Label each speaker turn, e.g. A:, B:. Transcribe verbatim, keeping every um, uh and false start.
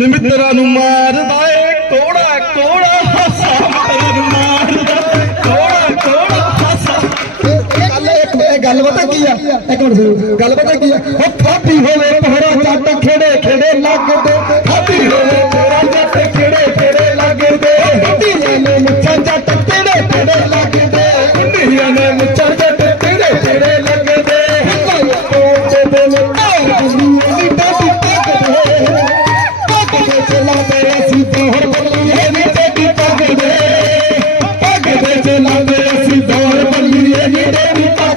A: ਮਿੱਤਰਾਂ ਨੂੰ ਮਾਰਦਾ ਏ ਕੋੜਾ ਕੋੜਾ ਹਾਸਾ ਮਿੱਤਰਾਂ ਨੂੰ ਮਾਰਦਾ ਏ ਕੋੜਾ ਕੋੜਾ ਹਾਸਾ।
B: ਗੱਲ ਇੱਕ ਗੱਲ ਪਤਾ ਕੀ ਆ, ਇੱਕ ਮਿੰਟ ਗੱਲ ਪਤਾ ਕੀ ਆ, ਉਹ ਖਾਦੀ ਹੋਵੇ ਤੇਰਾ ਜੱਟ ਖੇੜੇ ਖੇੜੇ ਲੱਗਦੇ, ਖਾਦੀ ਹੋਵੇ ਤੇਰਾ ਜੱਟ ਖੇੜੇ ਖੇੜੇ ਲੱਗਦੇ, ਕੁੰਡੀਆਂ ਨੇ ਮੁੱਛਾਂ ਜੱਟ ਕਿਹੜੇ ਕਿਹੜੇ ਲੱਗਦੇ, ਕੁੰਡੀਆਂ ਨੇ ਮੁੱਛਾਂ ਜੱਟ ਕਿਹੜੇ ਕਿਹੜੇ ਲੱਗਦੇ, ਕੋਟੇ ਦੇ ਨੇ ਤਾਰ ਬੰਦੀ ਡੱਡੀ ਤੱਕਦੇ, ਪੱਗ ਦੇ ਚਲਾਉਂਦੇ ਅਸੀਂ ਦੋਹਰ ਬੱਲੀਏ ਨੀ ਡੱਡੀ ਤੱਕਦੇ, ਪੱਗ ਦੇ ਚਲਾਉਂਦੇ ਅਸੀਂ ਦੋਹਰ ਬੱਲੀਏ ਨੀ ਡੱਡੀ